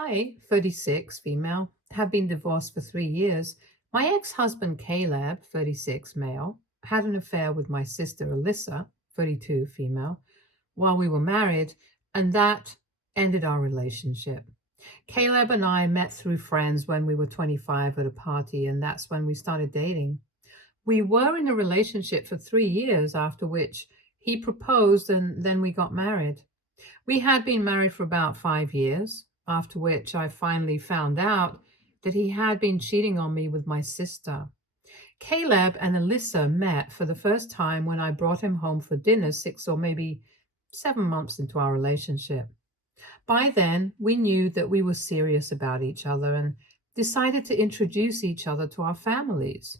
I, 36, female, have been divorced for 3 years. My ex-husband Caleb, 36, male, had an affair with my sister Alyssa, 32, female, while we were married, and that ended our relationship. Caleb and I met through friends when we were 25 at a party, and that's when we started dating. We were in a relationship for 3 years, after which he proposed and then we got married. We had been married for about 5 years, after which I finally found out that he had been cheating on me with my sister. Caleb and Alyssa met for the first time when I brought him home for dinner 6 or maybe 7 months into our relationship. By then, we knew that we were serious about each other and decided to introduce each other to our families.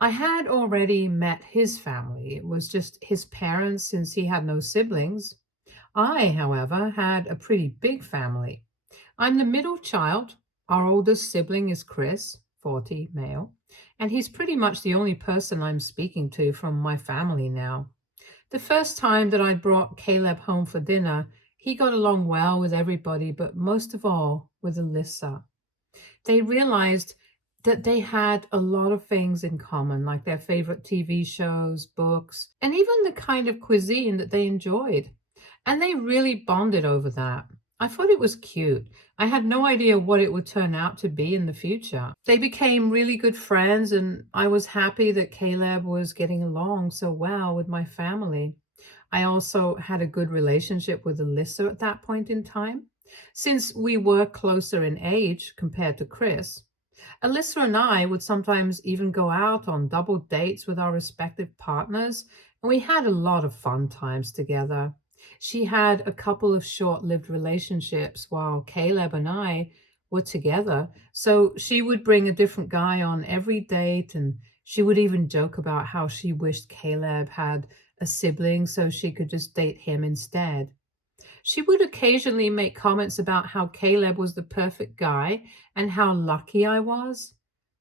I had already met his family. It was just his parents since he had no siblings. I, however, had a pretty big family. I'm the middle child. Our oldest sibling is Chris, 40, male, and he's pretty much the only person I'm speaking to from my family now. The first time that I brought Caleb home for dinner, he got along well with everybody, but most of all with Alyssa. They realized that they had a lot of things in common, like their favorite TV shows, books, and even the kind of cuisine that they enjoyed. And they really bonded over that. I thought it was cute. I had no idea what it would turn out to be in the future. They became really good friends, and I was happy that Caleb was getting along so well with my family. I also had a good relationship with Alyssa at that point in time. Since we were closer in age compared to Chris, Alyssa and I would sometimes even go out on double dates with our respective partners, and we had a lot of fun times together. She had a couple of short lived relationships while Caleb and I were together, so she would bring a different guy on every date, and she would even joke about how she wished Caleb had a sibling so she could just date him instead. She would occasionally make comments about how Caleb was the perfect guy and how lucky I was,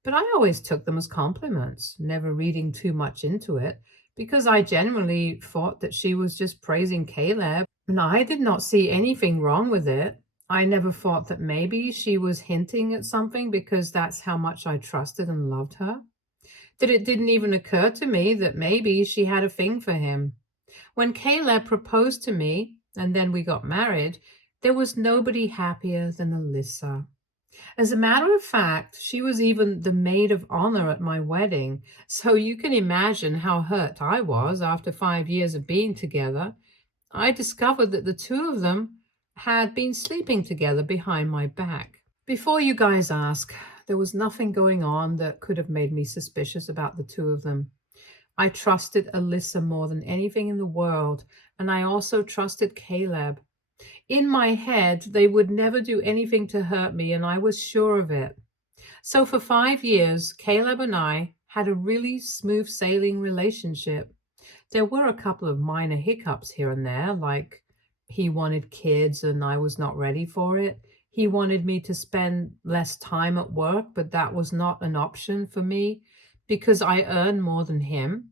but I always took them as compliments, never reading too much into it, because I genuinely thought that she was just praising Caleb, and I did not see anything wrong with it. I never thought that maybe she was hinting at something because that's how much I trusted and loved her. That it didn't even occur to me that maybe she had a thing for him. When Caleb proposed to me and then we got married, there was nobody happier than Alyssa. As a matter of fact, she was even the maid of honor at my wedding, so you can imagine how hurt I was after 5 years of being together. I discovered that the two of them had been sleeping together behind my back. Before you guys ask, there was nothing going on that could have made me suspicious about the two of them. I trusted Alyssa more than anything in the world, and I also trusted Caleb. In my head, they would never do anything to hurt me, and I was sure of it. So for 5 years, Caleb and I had a really smooth sailing relationship. There were a couple of minor hiccups here and there, like he wanted kids and I was not ready for it. He wanted me to spend less time at work, but that was not an option for me because I earn more than him.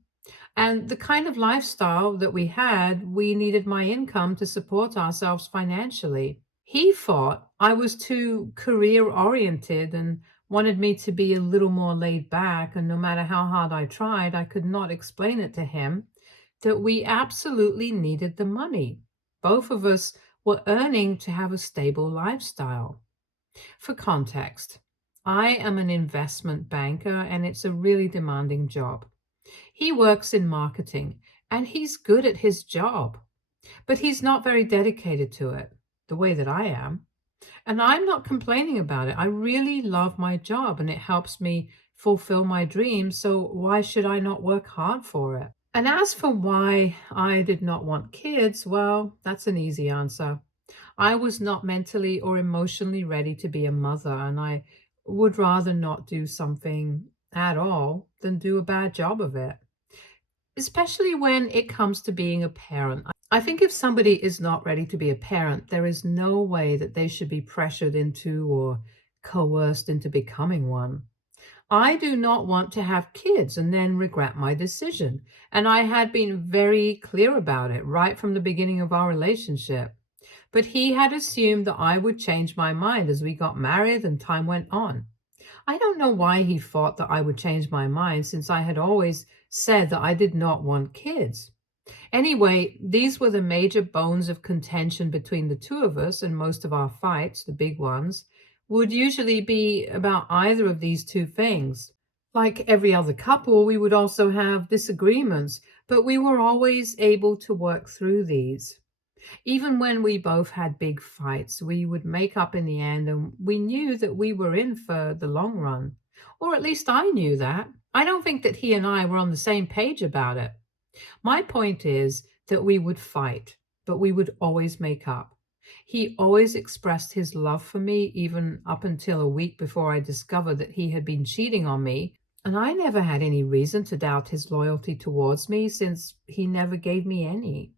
And the kind of lifestyle that we had, we needed my income to support ourselves financially. He thought I was too career oriented and wanted me to be a little more laid back. And no matter how hard I tried, I could not explain it to him that we absolutely needed the money. Both of us were earning to have a stable lifestyle. For context, I am an investment banker and it's a really demanding job. He works in marketing and he's good at his job, but he's not very dedicated to it the way that I am. And I'm not complaining about it. I really love my job and it helps me fulfill my dreams. So why should I not work hard for it? And as for why I did not want kids, well, that's an easy answer. I was not mentally or emotionally ready to be a mother, and I would rather not do something at all than do a bad job of it, especially when it comes to being a parent. I think if somebody is not ready to be a parent, there is no way that they should be pressured into or coerced into becoming one. I do not want to have kids and then regret my decision. And I had been very clear about it right from the beginning of our relationship. but he had assumed that I would change my mind as we got married and time went on. I don't know why he thought that I would change my mind since I had always said that I did not want kids. Anyway, these were the major bones of contention between the two of us, and most of our fights, the big ones, would usually be about either of these two things. Like every other couple, we would also have disagreements, but we were always able to work through these. Even when we both had big fights, we would make up in the end, and we knew that we were in for the long run. Or at least I knew that. I don't think that he and I were on the same page about it. My point is that we would fight, but we would always make up. He always expressed his love for me, even up until a week before I discovered that he had been cheating on me. And I never had any reason to doubt his loyalty towards me since he never gave me any.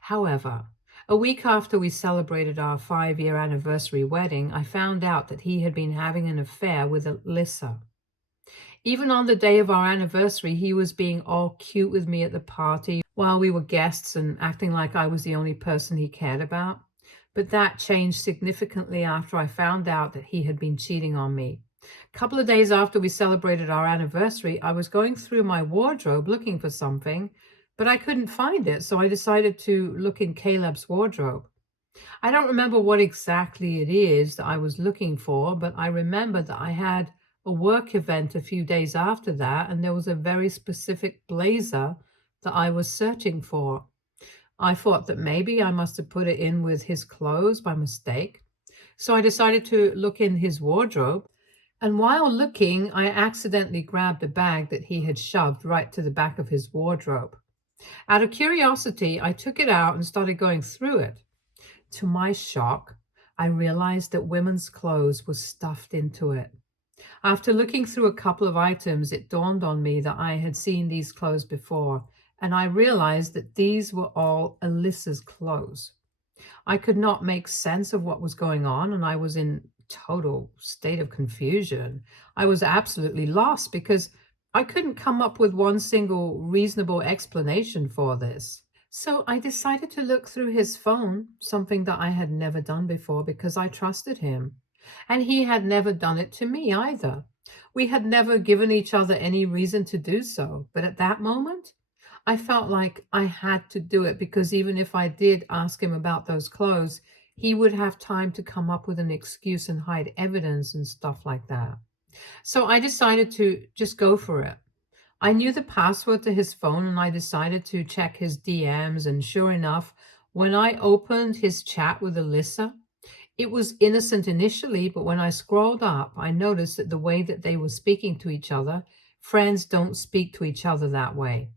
However, a week after we celebrated our 5-year anniversary wedding, I found out that he had been having an affair with Alyssa. Even on the day of our anniversary, he was being all cute with me at the party while we were guests and acting like I was the only person he cared about. But that changed significantly after I found out that he had been cheating on me. A couple of days after we celebrated our anniversary, I was going through my wardrobe looking for something, but I couldn't find it, so I decided to look in Caleb's wardrobe. I don't remember what exactly it is that I was looking for, but I remember that I had a work event a few days after that, and there was a very specific blazer that I was searching for. I thought that maybe I must have put it in with his clothes by mistake. So I decided to look in his wardrobe, and while looking, I accidentally grabbed a bag that he had shoved right to the back of his wardrobe. Out of curiosity, I took it out and started going through it. To my shock, I realized that women's clothes were stuffed into it. After looking through a couple of items, it dawned on me that I had seen these clothes before, and I realized that these were all Alyssa's clothes. I could not make sense of what was going on, and I was in total state of confusion. I was absolutely lost because I couldn't come up with one single reasonable explanation for this. So I decided to look through his phone, something that I had never done before because I trusted him. And he had never done it to me either. We had never given each other any reason to do so. But at that moment, I felt like I had to do it because even if I did ask him about those clothes, he would have time to come up with an excuse and hide evidence and stuff like that. So I decided to just go for it. I knew the password to his phone and I decided to check his DMs. And sure enough, when I opened his chat with Alyssa, it was innocent initially, but when I scrolled up, I noticed that the way that they were speaking to each other, friends don't speak to each other that way.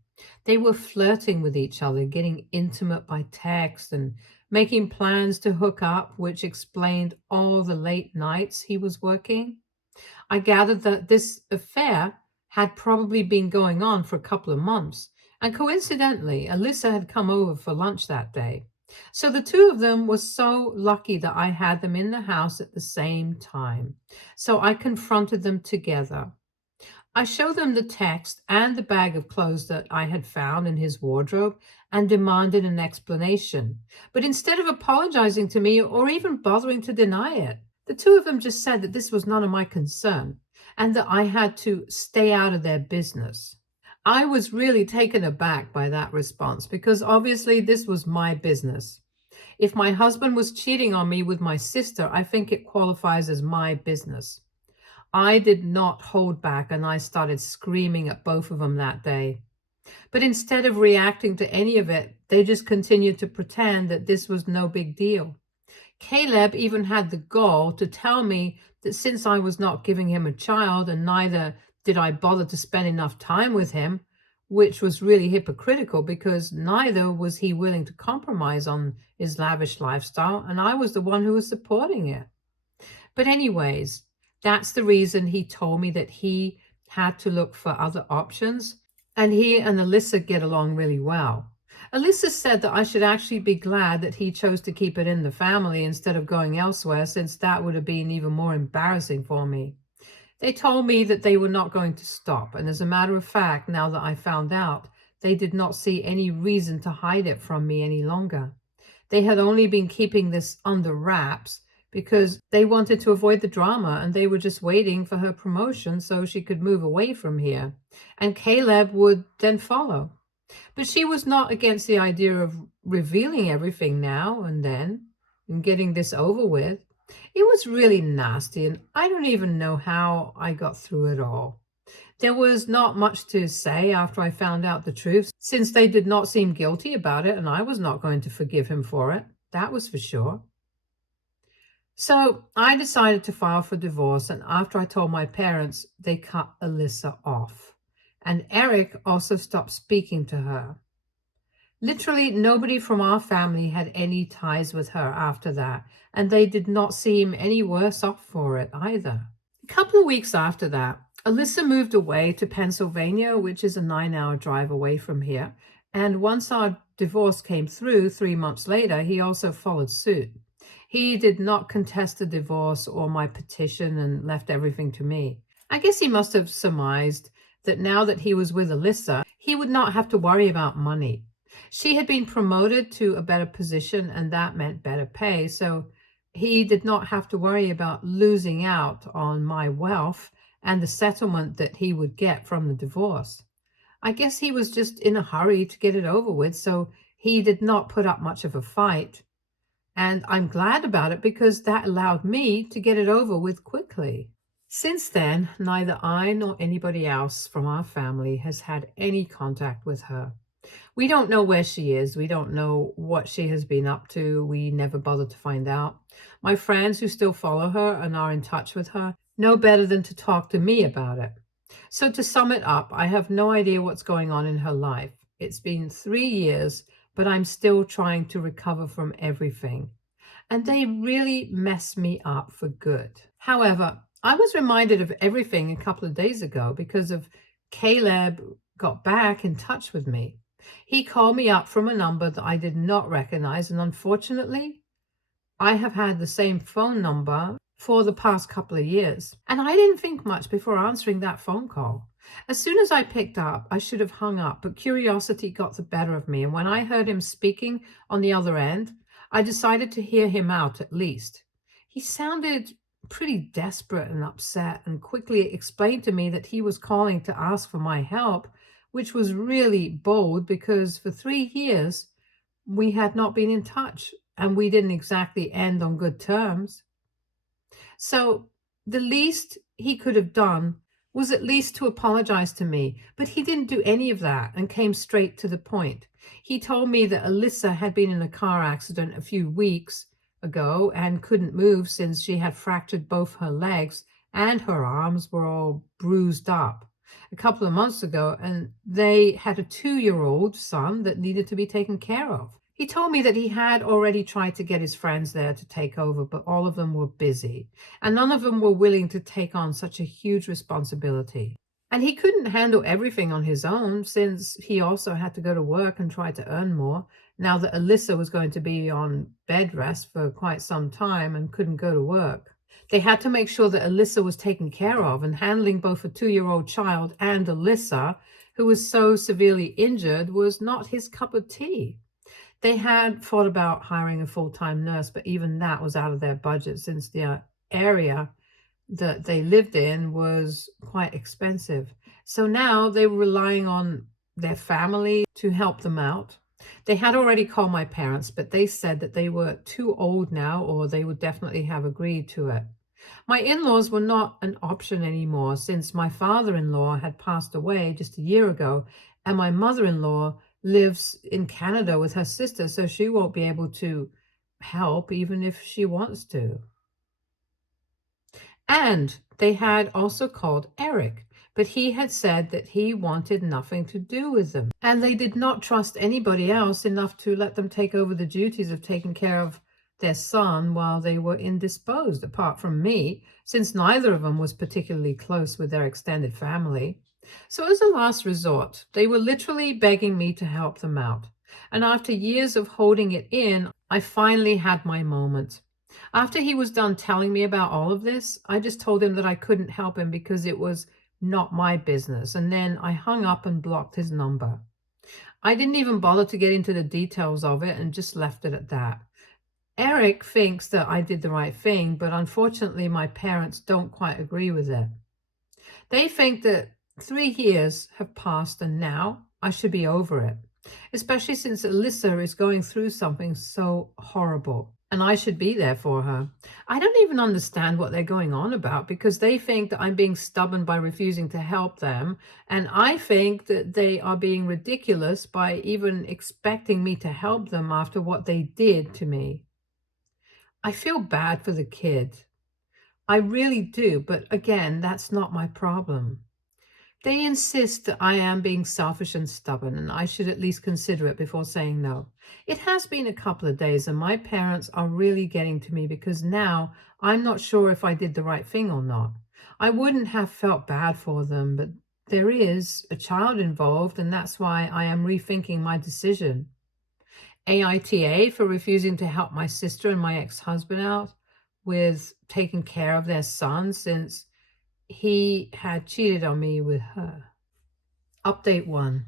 They were flirting with each other, getting intimate by text and making plans to hook up, which explained all the late nights he was working. I gathered that this affair had probably been going on for a couple of months, and coincidentally, Alyssa had come over for lunch that day. So the two of them were so lucky that I had them in the house at the same time. So I confronted them together. I showed them the text and the bag of clothes that I had found in his wardrobe and demanded an explanation. But instead of apologizing to me or even bothering to deny it, the two of them just said that this was none of my concern and that I had to stay out of their business. I was really taken aback by that response because obviously this was my business. If my husband was cheating on me with my sister, I think it qualifies as my business. I did not hold back and I started screaming at both of them that day. But instead of reacting to any of it, they just continued to pretend that this was no big deal. Caleb even had the gall to tell me that since I was not giving him a child and neither did I bother to spend enough time with him, which was really hypocritical because neither was he willing to compromise on his lavish lifestyle, and I was the one who was supporting it. But anyways, that's the reason he told me that he had to look for other options, and he and Alyssa get along really well. Alyssa said that I should actually be glad that he chose to keep it in the family instead of going elsewhere, since that would have been even more embarrassing for me. They told me that they were not going to stop, and as a matter of fact, now that I found out, they did not see any reason to hide it from me any longer. They had only been keeping this under wraps because they wanted to avoid the drama and they were just waiting for her promotion so she could move away from here. And Caleb would then follow. But she was not against the idea of revealing everything now and then and getting this over with. It was really nasty, and I don't even know how I got through it all. There was not much to say after I found out the truth, since they did not seem guilty about it, and I was not going to forgive him for it. That was for sure. So I decided to file for divorce, and after I told my parents, they cut Alyssa off. And Eric also stopped speaking to her. Literally nobody from our family had any ties with her after that, and they did not seem any worse off for it either. A couple of weeks after that, Alyssa moved away to Pennsylvania, which is a 9-hour drive away from here. And once our divorce came through 3 months later, he also followed suit. He did not contest the divorce or my petition and left everything to me. I guess he must have surmised that now that he was with Alyssa, he would not have to worry about money. She had been promoted to a better position, and that meant better pay, so he did not have to worry about losing out on my wealth and the settlement that he would get from the divorce. I guess he was just in a hurry to get it over with, so he did not put up much of a fight. And I'm glad about it because that allowed me to get it over with quickly. Since then, neither I nor anybody else from our family has had any contact with her. We don't know where she is. We don't know what she has been up to. We never bothered to find out. My friends who still follow her and are in touch with her know better than to talk to me about it. So to sum it up, I have no idea what's going on in her life. It's been 3 years, but I'm still trying to recover from everything. And they really messed me up for good. However, I was reminded of everything a couple of days ago because of Caleb got back in touch with me. He called me up from a number that I did not recognize, and unfortunately, I have had the same phone number for the past couple of years. And I didn't think much before answering that phone call. As soon as I picked up, I should have hung up, but curiosity got the better of me. And when I heard him speaking on the other end, I decided to hear him out at least. He sounded pretty desperate and upset and quickly explained to me that he was calling to ask for my help, which was really bold because for 3 years we had not been in touch and we didn't exactly end on good terms. So the least he could have done was at least to apologize to me, but he didn't do any of that and came straight to the point. He told me that Alyssa had been in a car accident a few weeks ago and couldn't move since she had fractured both her legs and her arms were all bruised up a couple of months ago, and they had a 2-year-old son that needed to be taken care of. He told me that he had already tried to get his friends there to take over, but all of them were busy, and none of them were willing to take on such a huge responsibility. And he couldn't handle everything on his own since he also had to go to work and try to earn more now that Alyssa was going to be on bed rest for quite some time and couldn't go to work. They had to make sure that Alyssa was taken care of, and handling both a 2-year-old child and Alyssa, who was so severely injured, was not his cup of tea. They had thought about hiring a full-time nurse, but even that was out of their budget since the area that they lived in was quite expensive. So now they were relying on their family to help them out. They had already called my parents, but they said that they were too old now or they would definitely have agreed to it. My in-laws were not an option anymore since my father-in-law had passed away just a year ago, and my mother-in-law lives in Canada with her sister, so she won't be able to help even if she wants to. And they had also called Eric, but he had said that he wanted nothing to do with them. And they did not trust anybody else enough to let them take over the duties of taking care of their son while they were indisposed, apart from me, since neither of them was particularly close with their extended family. So as a last resort, they were literally begging me to help them out. And after years of holding it in, I finally had my moment. After he was done telling me about all of this, I just told him that I couldn't help him because it was not my business, and then I hung up and blocked his number. I didn't even bother to get into the details of it and just left it at that. Eric thinks that I did the right thing, but unfortunately, my parents don't quite agree with it. They think that 3 years have passed and now I should be over it, especially since Alyssa is going through something so horrible and I should be there for her. I don't even understand what they're going on about because they think that I'm being stubborn by refusing to help them, and I think that they are being ridiculous by even expecting me to help them after what they did to me. I feel bad for the kid. I really do, but again, that's not my problem. They insist that I am being selfish and stubborn, and I should at least consider it before saying no. It has been a couple of days, and my parents are really getting to me because now I'm not sure if I did the right thing or not. I wouldn't have felt bad for them, but there is a child involved, and that's why I am rethinking my decision. AITA for refusing to help my sister and my ex-husband out with taking care of their son since he had cheated on me with her. Update 1.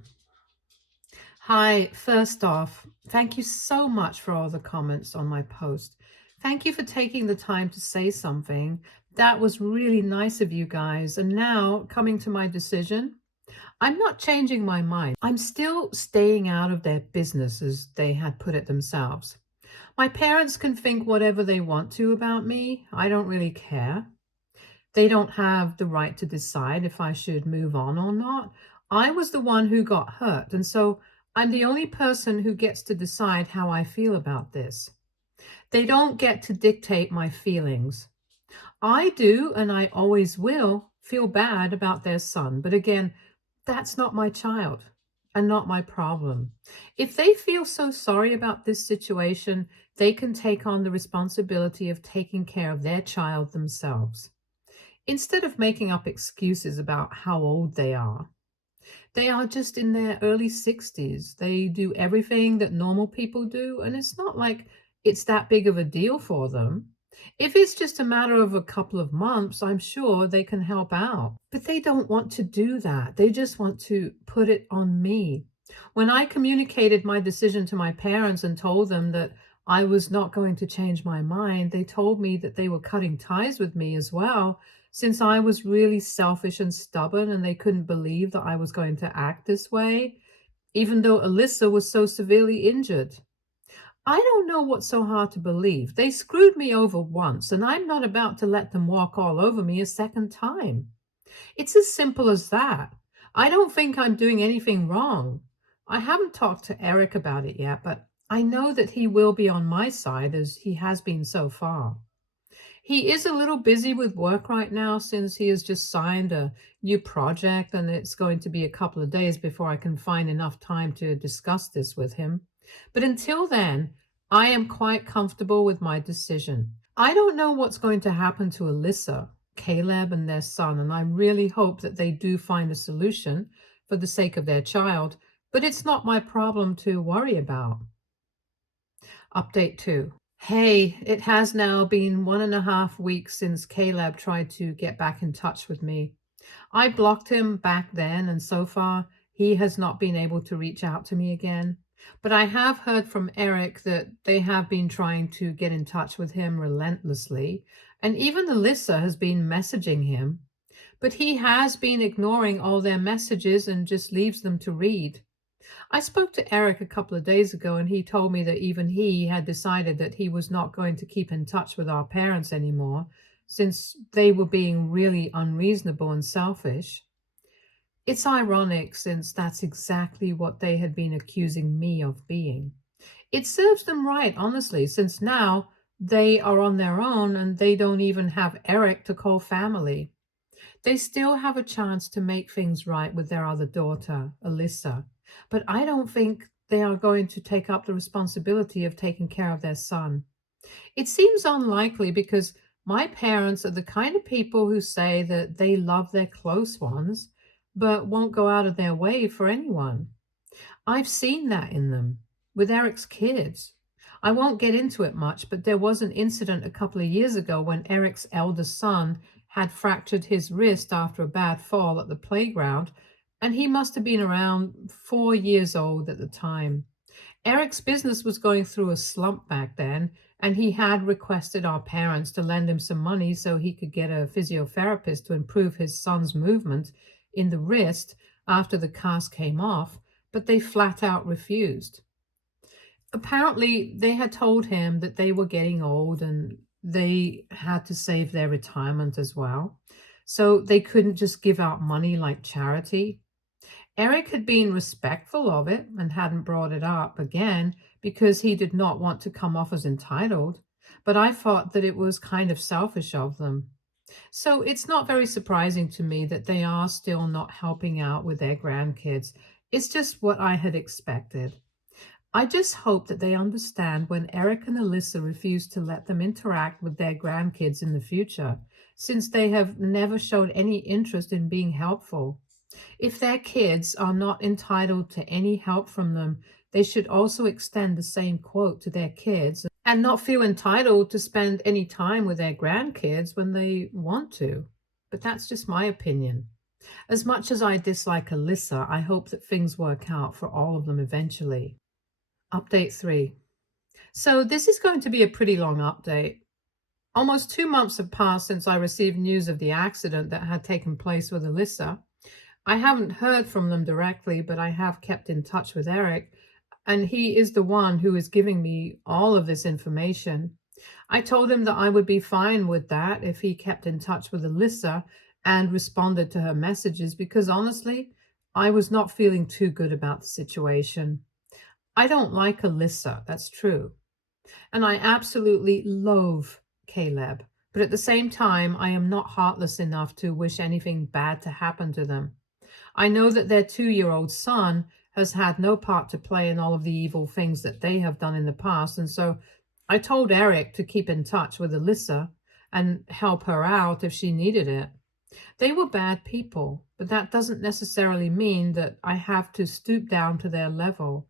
Hi, first off, thank you so much for all the comments on my post. Thank you for taking the time to say something. That was really nice of you guys. And now, coming to my decision, I'm not changing my mind. I'm still staying out of their business, as they had put it themselves. My parents can think whatever they want to about me. I don't really care. They don't have the right to decide if I should move on or not. I was the one who got hurt, and so I'm the only person who gets to decide how I feel about this. They don't get to dictate my feelings. I do, and I always will, feel bad about their son. But again, that's not my child and not my problem. If they feel so sorry about this situation, they can take on the responsibility of taking care of their child themselves. Instead of making up excuses about how old they are just in their early 60s. They do everything that normal people do, and it's not like it's that big of a deal for them. If it's just a matter of a couple of months, I'm sure they can help out. But they don't want to do that. They just want to put it on me. When I communicated my decision to my parents and told them that I was not going to change my mind, they told me that they were cutting ties with me as well, since I was really selfish and stubborn and they couldn't believe that I was going to act this way, even though Alyssa was so severely injured. I don't know what's so hard to believe. They screwed me over once, and I'm not about to let them walk all over me a second time. It's as simple as that. I don't think I'm doing anything wrong. I haven't talked to Eric about it yet, but I know that he will be on my side as he has been so far. He is a little busy with work right now since he has just signed a new project, and it's going to be a couple of days before I can find enough time to discuss this with him. But until then, I am quite comfortable with my decision. I don't know what's going to happen to Alyssa, Caleb, and their son, and I really hope that they do find a solution for the sake of their child, but it's not my problem to worry about. Update 2. Hey, it has now been 1.5 weeks since Caleb tried to get back in touch with me. I blocked him back then, and so far he has not been able to reach out to me again. But I have heard from Eric that they have been trying to get in touch with him relentlessly, and even Alyssa has been messaging him. But he has been ignoring all their messages and just leaves them to read. I spoke to Eric a couple of days ago, and he told me that even he had decided that he was not going to keep in touch with our parents anymore, since they were being really unreasonable and selfish. It's ironic, since that's exactly what they had been accusing me of being. It serves them right, honestly, since now they are on their own and they don't even have Eric to call family. They still have a chance to make things right with their other daughter, Alyssa, but I don't think they are going to take up the responsibility of taking care of their son. It seems unlikely because my parents are the kind of people who say that they love their close ones, but won't go out of their way for anyone. I've seen that in them with Eric's kids. I won't get into it much, but there was an incident a couple of years ago when Eric's eldest son had fractured his wrist after a bad fall at the playground, and he must have been around 4 years old at the time. Eric's business was going through a slump back then, and he had requested our parents to lend him some money so he could get a physiotherapist to improve his son's movement in the wrist after the cast came off, but they flat out refused. Apparently, they had told him that they were getting old and they had to save their retirement as well. So they couldn't just give out money like charity. Eric had been respectful of it and hadn't brought it up again because he did not want to come off as entitled. But I thought that it was kind of selfish of them. So it's not very surprising to me that they are still not helping out with their grandkids. It's just what I had expected. I just hope that they understand when Eric and Alyssa refuse to let them interact with their grandkids in the future, since they have never showed any interest in being helpful. If their kids are not entitled to any help from them, they should also extend the same quote to their kids and not feel entitled to spend any time with their grandkids when they want to. But that's just my opinion. As much as I dislike Alyssa, I hope that things work out for all of them eventually. Update 3. So this is going to be a pretty long update. Almost 2 months have passed since I received news of the accident that had taken place with Alyssa. I haven't heard from them directly, but I have kept in touch with Eric, and he is the one who is giving me all of this information. I told him that I would be fine with that if he kept in touch with Alyssa and responded to her messages because honestly, I was not feeling too good about the situation. I don't like Alyssa, that's true. And I absolutely loathe Caleb. But at the same time, I am not heartless enough to wish anything bad to happen to them. I know that their 2-year-old son has had no part to play in all of the evil things that they have done in the past. And so I told Eric to keep in touch with Alyssa and help her out if she needed it. They were bad people, but that doesn't necessarily mean that I have to stoop down to their level.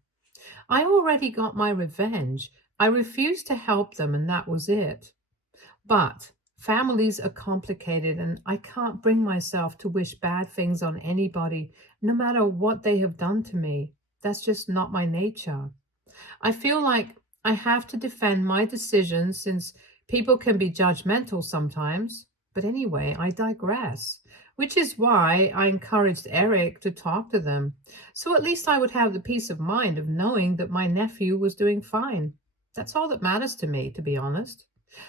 I already got my revenge. I refused to help them, and that was it. But families are complicated, and I can't bring myself to wish bad things on anybody, no matter what they have done to me. That's just not my nature. I feel like I have to defend my decisions since people can be judgmental sometimes. But anyway, I digress, which is why I encouraged Eric to talk to them. So at least I would have the peace of mind of knowing that my nephew was doing fine. That's all that matters to me, to be honest.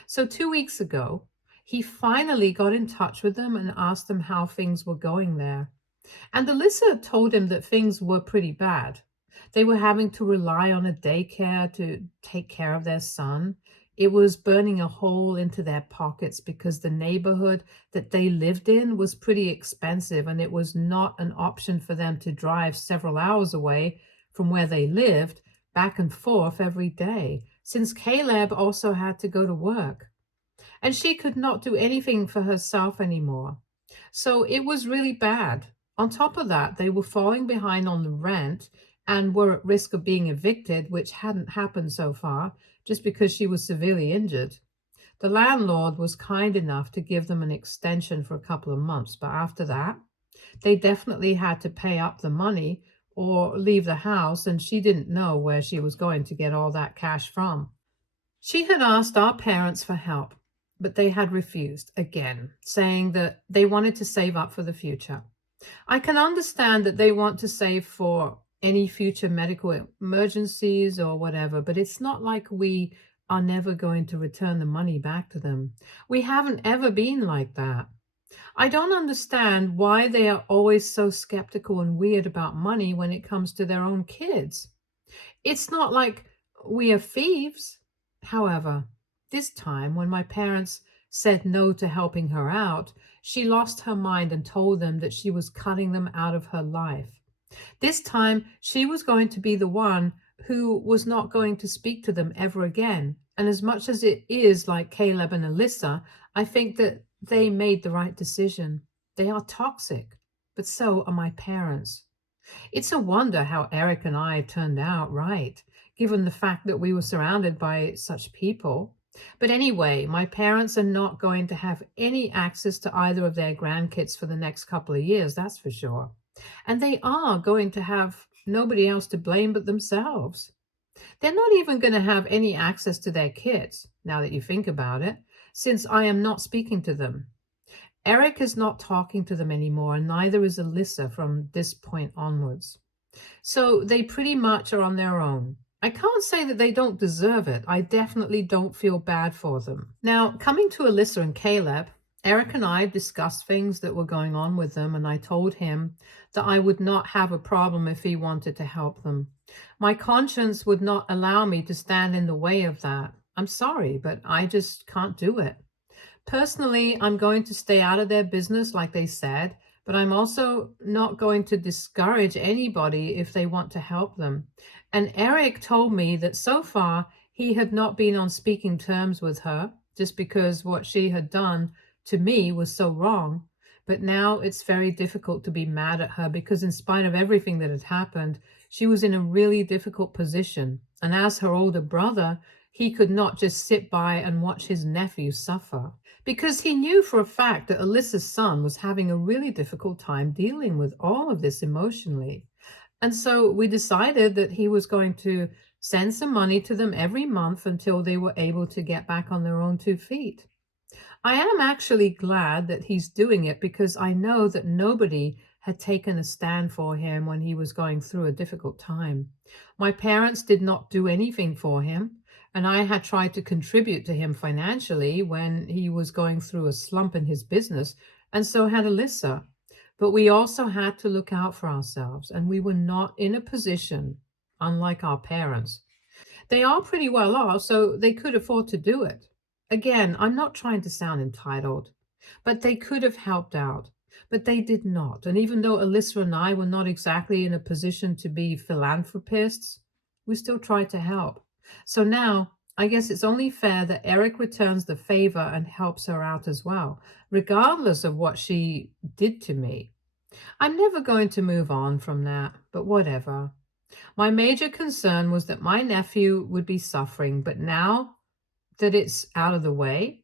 So 2 weeks ago, he finally got in touch with them and asked them how things were going there. And Alyssa told him that things were pretty bad. They were having to rely on a daycare to take care of their son. It was burning a hole into their pockets because the neighborhood that they lived in was pretty expensive and it was not an option for them to drive several hours away from where they lived back and forth every day, since Caleb also had to go to work. And she could not do anything for herself anymore. So it was really bad. On top of that, they were falling behind on the rent and were at risk of being evicted, which hadn't happened so far, just because she was severely injured. The landlord was kind enough to give them an extension for a couple of months, but after that, they definitely had to pay up the money or leave the house, and she didn't know where she was going to get all that cash from. She had asked our parents for help, but they had refused again, saying that they wanted to save up for the future. I can understand that they want to save for any future medical emergencies or whatever, but it's not like we are never going to return the money back to them. We haven't ever been like that. I don't understand why they are always so skeptical and weird about money when it comes to their own kids. It's not like we are thieves. However, this time when my parents said no to helping her out, she lost her mind and told them that she was cutting them out of her life. This time, she was going to be the one who was not going to speak to them ever again. And as much as it is like Caleb and Alyssa, I think that they made the right decision. They are toxic, but so are my parents. It's a wonder how Eric and I turned out right, given the fact that we were surrounded by such people. But anyway, my parents are not going to have any access to either of their grandkids for the next couple of years, that's for sure. And they are going to have nobody else to blame but themselves. They're not even going to have any access to their kids, now that you think about it, since I am not speaking to them. Eric is not talking to them anymore, and neither is Alyssa from this point onwards. So they pretty much are on their own. I can't say that they don't deserve it. I definitely don't feel bad for them. Now, coming to Alyssa and Caleb, Eric and I discussed things that were going on with them, and I told him that I would not have a problem if he wanted to help them. My conscience would not allow me to stand in the way of that. I'm sorry, but I just can't do it. Personally, I'm going to stay out of their business, like they said, but I'm also not going to discourage anybody if they want to help them. And Eric told me that so far he had not been on speaking terms with her just because what she had done to me was so wrong. But now it's very difficult to be mad at her because, in spite of everything that had happened, she was in a really difficult position. And as her older brother, he could not just sit by and watch his nephew suffer because he knew for a fact that Alyssa's son was having a really difficult time dealing with all of this emotionally. And so we decided that he was going to send some money to them every month until they were able to get back on their own 2 feet. I am actually glad that he's doing it because I know that nobody had taken a stand for him when he was going through a difficult time. My parents did not do anything for him, and I had tried to contribute to him financially when he was going through a slump in his business, and so had Alyssa. But we also had to look out for ourselves, and we were not in a position, unlike our parents. They are pretty well off, so they could afford to do it. Again, I'm not trying to sound entitled, but they could have helped out. But they did not. And even though Alyssa and I were not exactly in a position to be philanthropists, we still tried to help. So now, I guess it's only fair that Eric returns the favor and helps her out as well, regardless of what she did to me. I'm never going to move on from that, but whatever. My major concern was that my nephew would be suffering, but now that it's out of the way,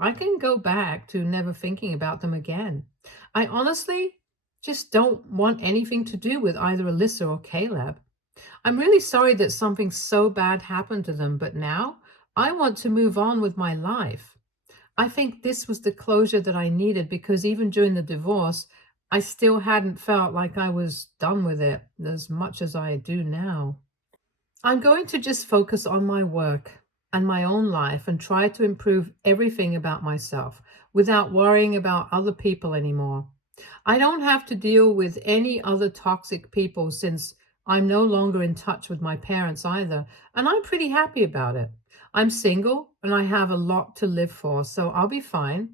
I can go back to never thinking about them again. I honestly just don't want anything to do with either Alyssa or Caleb. I'm really sorry that something so bad happened to them, but now I want to move on with my life. I think this was the closure that I needed because even during the divorce, I still hadn't felt like I was done with it as much as I do now. I'm going to just focus on my work and my own life and try to improve everything about myself without worrying about other people anymore. I don't have to deal with any other toxic people since I'm no longer in touch with my parents either, and I'm pretty happy about it. I'm single and I have a lot to live for, so I'll be fine.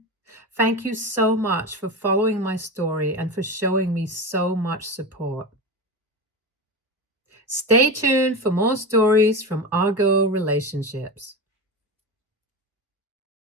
Thank you so much for following my story and for showing me so much support. Stay tuned for more stories from Argo Relationships.